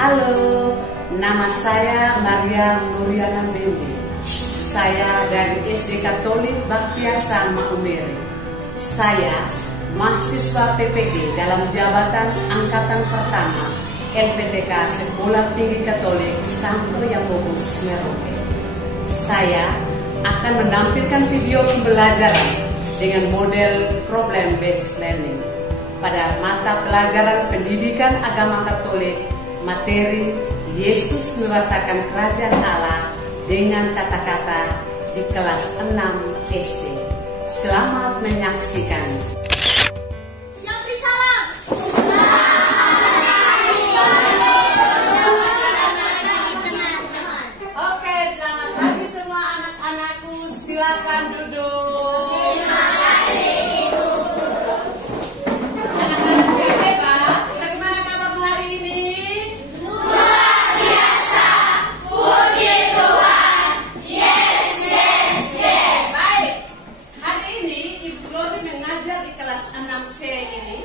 Halo, nama saya Maria Nuriana Membi. Saya dari SD Katolik Baktiasa Maumere. Saya mahasiswa PPG dalam jabatan angkatan pertama LPTK Sekolah Tinggi Katolik Santo Yakobus Merauke. Saya akan menampilkan video pembelajaran dengan model problem based learning pada mata pelajaran pendidikan agama Katolik, materi Yesus mewartakan kerajaan Allah dengan kata-kata di kelas 6 SD. Selamat menyaksikan. Oke, selamat pagi semua anak-anakku. Silakan duduk. Terima kasih, Ibu. Anak-anak PPK, bagaimana kabarmu hari ini? Luar biasa. Puji Tuhan. Yes, yes, yes. Baik, hari ini Ibu Glory mengajar di kelas 6C ini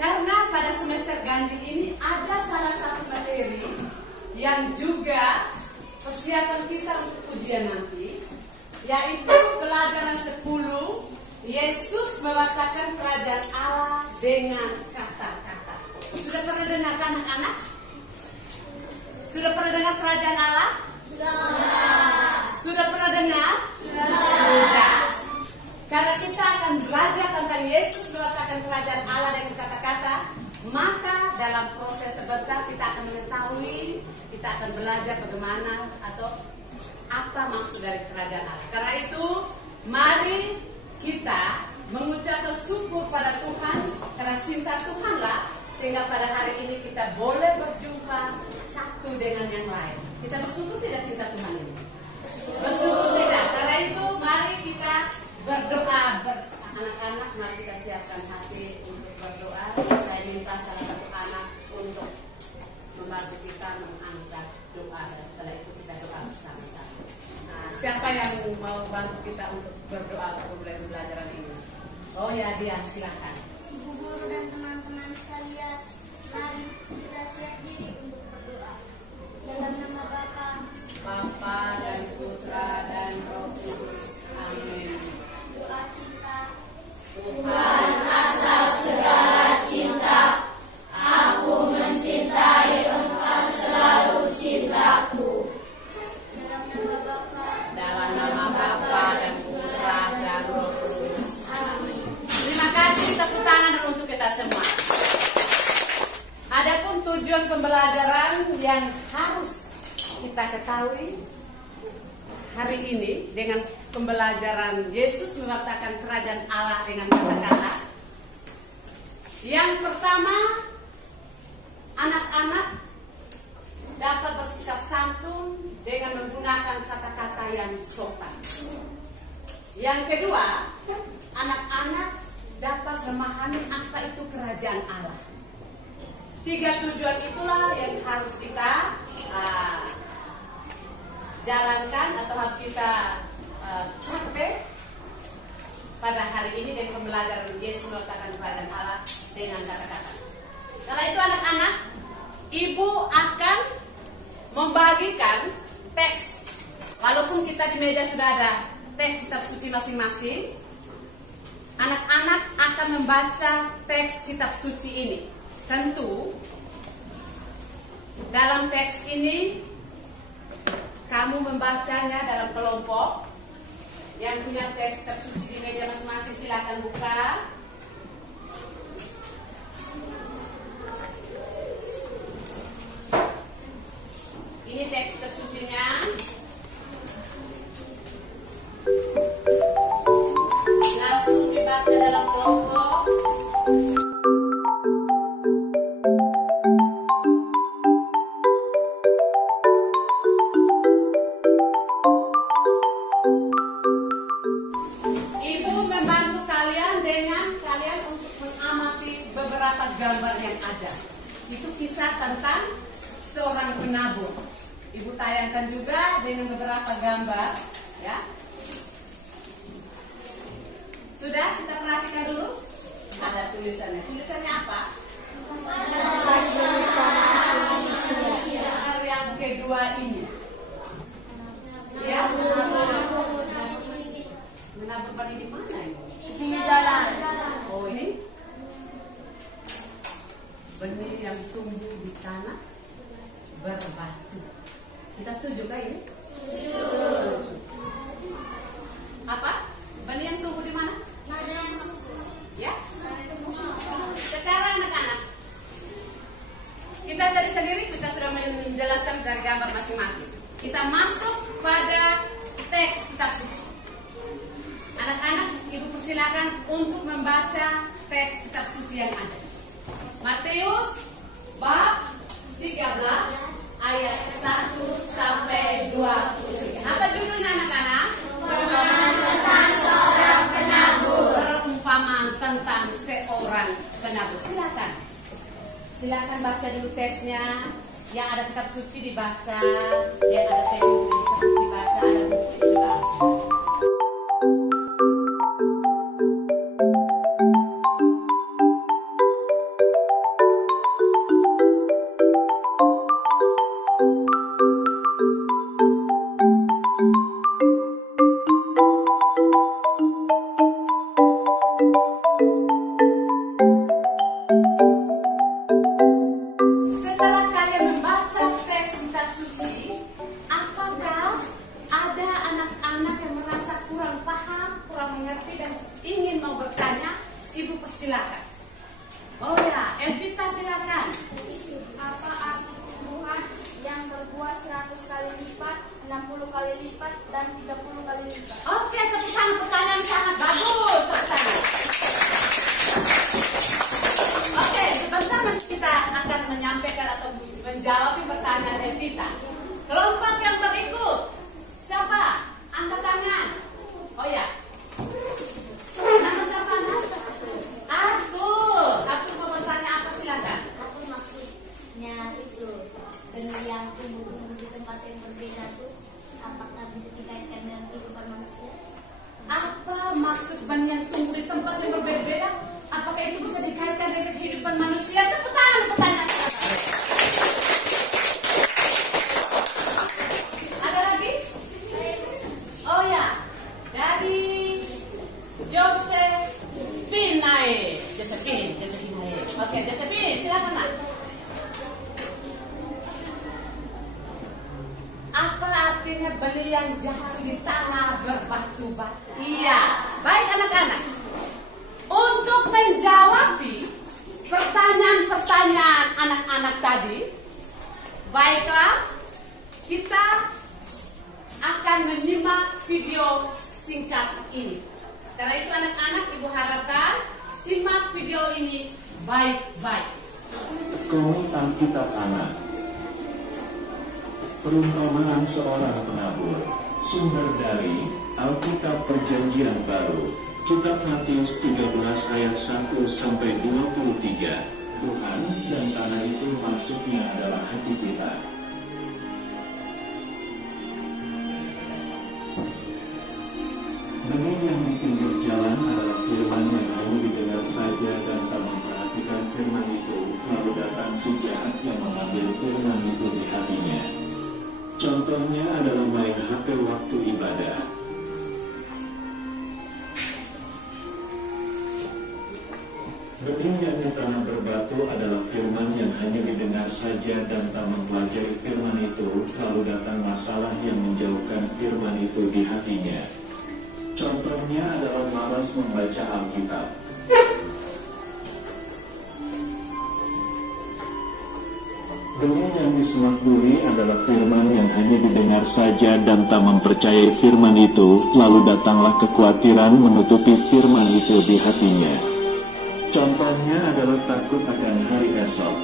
karena pada semester ganjil ini ada salah satu materi yang juga persiapan kita untuk ujian nanti, yaitu pelajaran 10 Yesus mewartakan kerajaan Allah dengan kata-kata. Sudah pernah dengar anak-anak? Sudah pernah dengar kerajaan Allah? Sudah pernah dengar? Sudah. Karena kita akan belajar tentang Yesus mewartakan kerajaan Allah dengan kata-kata, maka dalam proses sebentar kita akan mengetahui, kita akan belajar bagaimana atau apa maksud dari kerajaan Allah. Karena itu, mari kita mengucapkan syukur pada Tuhan, karena cinta Tuhanlah, sehingga pada hari ini kita boleh berjumpa satu dengan yang lain. Kita bersyukur tidak cinta Tuhan ini? Bersyukur tidak. Karena itu, mari kita berdoa bersama anak-anak. Mari kita siapkan hati untuk berdoa. Saya minta salah satu anak untuk membantu kita mengangkat doa, dan setelah itu kita doa bersama-sama. Nah, siapa yang mau bantu kita untuk berdoa untuk pembelajaran ini? Oh ya, dia, silakan. Ibu guru dan teman-teman sekalian, mari kita siap diri untuk berdoa. Dalam nama Bapa dan Putra dan Roh Kudus. Amin. doa cinta. Tuhan, Asal segala cinta, aku mencintai Engkau selalu cintaku. Dalam nama Bapa dalam nama Bapa dan Putra dan Roh Kudus. Amin. Terima kasih, tepuk tangan dulu untuk kita semua. Adapun tujuan pembelajaran yang harus kita ketahui hari ini dengan pembelajaran Yesus mewartakan kerajaan Allah dengan kata-kata. Yang pertama, anak-anak dapat bersikap santun dengan menggunakan kata-kata yang sopan. Yang kedua, anak-anak dapat memahami apa itu kerajaan Allah. 3 tujuan itulah yang harus kita jalankan atau harus kita capai pada hari ini dengan pembelajaran Yesus mewartakan kerajaan Allah dengan kata-kata. Karena itu anak-anak, ibu akan membagikan teks. Walaupun kita di meja sudah ada teks kitab suci masing-masing, anak-anak akan membaca teks kitab suci ini. Tentu dalam teks ini kamu membacanya dalam kelompok. Yang punya teks kitab suci di meja masing-masing silakan buka. Ini teks kitab sucinya. Langsung dibaca dalam kelompok. Ibu membantu kalian dengan kalian untuk mengamati beberapa gambar yang ada. Itu kisah tentang seorang penabur. Ibu tayangkan juga dengan beberapa gambar, ya. Sudah kita perhatikan dulu. Ada tulisannya. Tulisannya apa? Ada benih yang tumbuh di tanah berbatu. Kita setuju kah ini? Setuju. Apa? Benih yang tumbuh di mana? Ya. Sekarang anak-anak, kita tadi sendiri kita sudah menjelaskan dari gambar masing-masing. Kita masuk pada teks kitab suci. Anak-anak, ibu persilakan untuk membaca teks kitab suci yang ada. Matius bab 13 ayat 1 sampai 23. Apa judulnya anak-anak? Perumpamaan tentang seorang penabur. Perumpamaan tentang seorang penabur. Silakan. Silakan baca dulu teksnya. Yang ada kitab suci dibaca, yang ada teks dibaca, ada buku dibaca. Silakan. Oh ya, Elvita silakan. Apa arti tumbuhan yang berbuah 100 kali lipat, 60 kali lipat, dan 30 kali lipat? Oke, pertanyaan sangat bagus. Oke, sebentar kita akan menyampaikan atau menjawab pertanyaan Elvita. Kelompok yang berikut, siapa? Angkat tangan. Oh ya. Nama siapa? Arthur mau bertanya apa, silakan. Aku maksudnya itu benih yang tumbuh di tempat yang berbeda itu, apakah bisa dikaitkan dengan kehidupan manusia? Apa maksud benih yang tumbuh di tempat yang berbeda? Apakah itu bisa dikaitkan dengan kehidupan manusia? Tepuk tangan pertanyaan silakan. Ada lagi? Oh ya, dari Josephine. Oke, Josephine, silakan nak. Apa artinya benih yang jatuh di tanah berbatu-batu? Iya, baik anak-anak. Untuk menjawab pertanyaan-pertanyaan anak-anak tadi, baiklah kita akan menyimak video singkat ini. Karena itu anak-anak, ibu harapkan simak video ini baik-baik. Komik Alkitab Anak. Perumpamaan seorang penabur. Sumber dari Alkitab Perjanjian Baru, Kitab Matius 13 ayat 1 sampai 23. Tuhan dan tanah itu maksudnya adalah hati kita. Benih yang di pinggir jalan adalah firman yang hanya didengar saja dan tak memperhatikan firman itu, lalu datang si jahat yang mengambil firman itu di hatinya. Contohnya adalah main HP waktu ibadah. Benih yang di tanah berbatu adalah firman yang hanya didengar saja dan tak mempelajari firman itu, lalu datang masalah yang menjauhkan firman itu di hatinya. Contohnya adalah malas membaca Alkitab. Benih yang disemakburi adalah firman yang hanya didengar saja dan tak mempercayai firman itu, lalu datanglah kekhawatiran menutupi firman itu di hatinya. Contohnya adalah takut akan hari esok.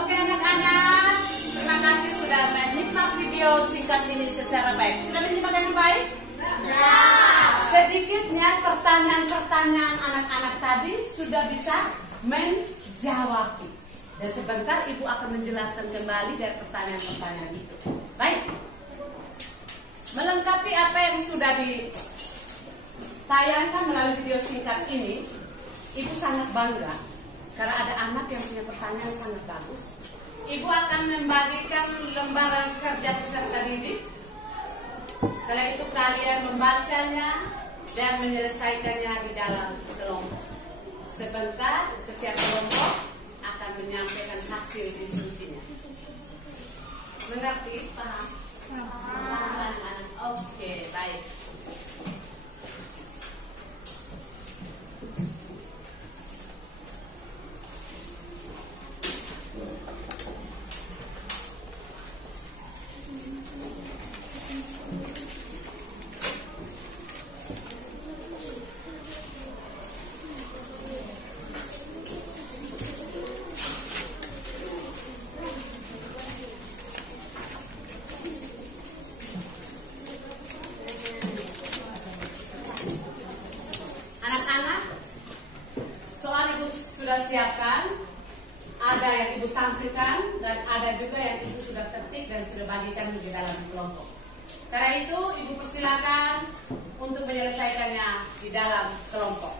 Oke anak-anak, terima kasih sudah menyimak video singkat ini secara baik. Sudah menyimak dengan baik? Sudah. Sedikitnya pertanyaan-pertanyaan anak-anak tadi sudah bisa menjawab. Dan sebentar ibu akan menjelaskan kembali dari pertanyaan-pertanyaan itu. Baik. Melengkapi apa yang sudah ditayangkan melalui video singkat ini, ibu sangat bangga karena ada anak yang punya pertanyaan sangat bagus. Ibu akan membagikan lembaran kerja peserta didik. Setelah itu kalian membacanya dan menyelesaikannya di dalam kelompok. Sebentar, setiap kelompok akan menyampaikan hasil diskusinya. Mengerti? Paham? Oke, baik. Sudah siapkan, ada yang ibu tampilkan dan ada juga yang ibu sudah ketik dan sudah bagikan di dalam kelompok. Karena itu ibu persilakan untuk menyelesaikannya di dalam kelompok.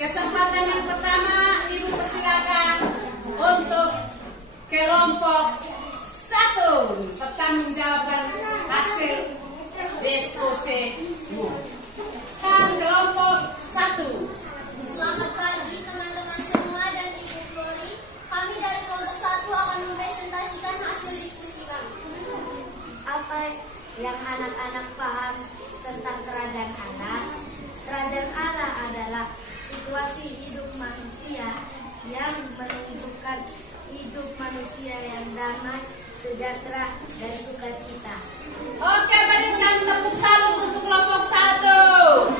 Kesempatan yang pertama, ibu persilakan untuk kelompok 1 pertanggungjawaban hasil diskusimu. Kelompok 1. Selamat pagi teman-teman semua dan Ibu Flori. Kami dari kelompok 1 akan mempresentasikan hasil diskusi kami. Apa yang anak-anak paham tentang kerajaan Allah? Kerajaan Allah adalah situasi hidup manusia yang menunjukkan hidup manusia yang damai, sejahtera, dan sukacita. Oke, berikan tepuk salut untuk kelompok 1.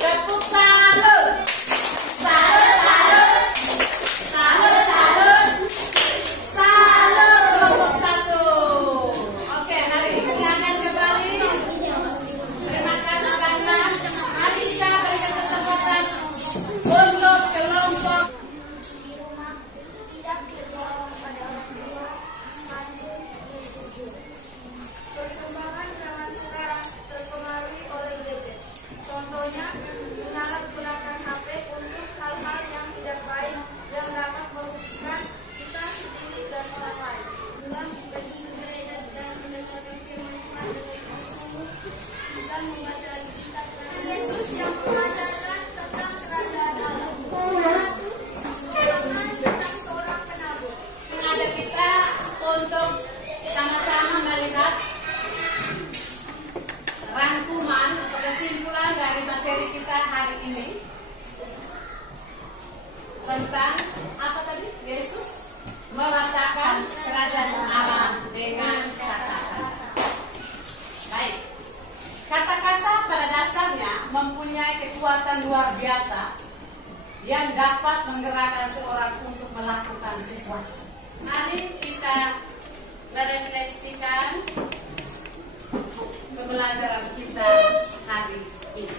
Tepuk salut. Salut, salut. Salut, salut. Salut kelompok 1. Oke, mari silakan kembali. Terima kasih banyak. Mari kita berikan kesempatan untuk kelompok. Di rumah tidak berbohong pada orang tua. 1-7. Perkembangan zaman sekarang terpengaruhi oleh gadget. Contohnya, menyalahgunakan HP untuk hal-hal yang tidak baik yang dapat merugikan kita sendiri dan orang lain. 2. Pergi ke gereja dan mendengarkan firman Tuhan dengan sungguh dan membaca Alkitab. Yesus yang mengajarkan tentang kerajaan Allah. 1. Serangan tentang seorang penabur. Mengajak kita untuk sama-sama melihat rangkuman atau kesimpulan dari materi kita hari ini tentang apa tadi? Yesus mengatakan kerajaan Allah dengan kata-kata. Baik, kata-kata pada dasarnya mempunyai kekuatan luar biasa yang dapat menggerakkan seorang untuk melakukan sesuatu. Mari kita merefleksikan pembelajaran kita hari ini.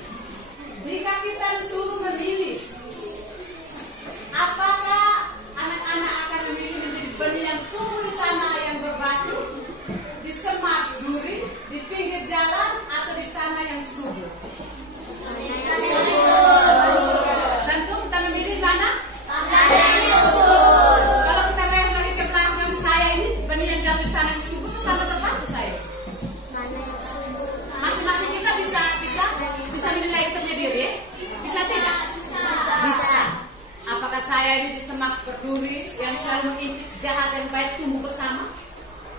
Jika kita disuruh memilih, apakah anak-anak akan memilih menjadi benih yang tumbuh di tanah yang berbatu, di semak duri, di pinggir jalan, atau di tanah yang subur? Tentu kita memilih mana? Tanah yang subur. Kalau kita lihat lagi ke belakang saya ini, benih yang jatuh di tanah yang subur itu tanah berbatu saya. Masing-masing kita bisa menilai sendiri, bisa tidak? Bisa. Apakah saya ini di semak berduri yang selalu mengimpit jahat dan baik tumbuh bersama?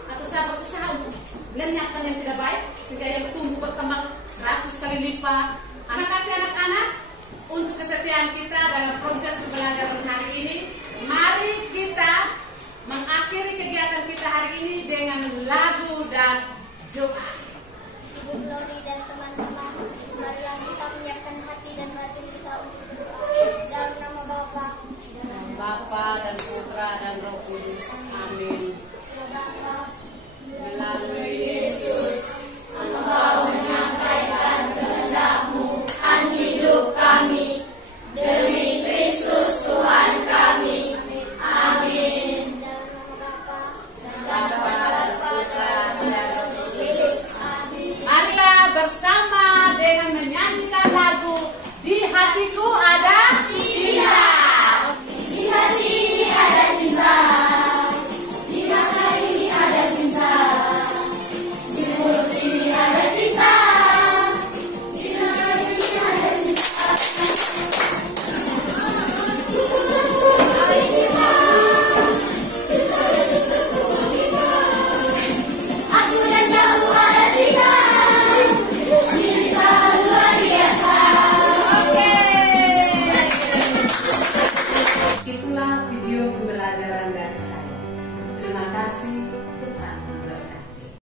Atau saya berusaha untuk lenyapkan yang tidak baik sehingga yang tumbuh berkembang 100 kali lipat? Anak kasih anak-anak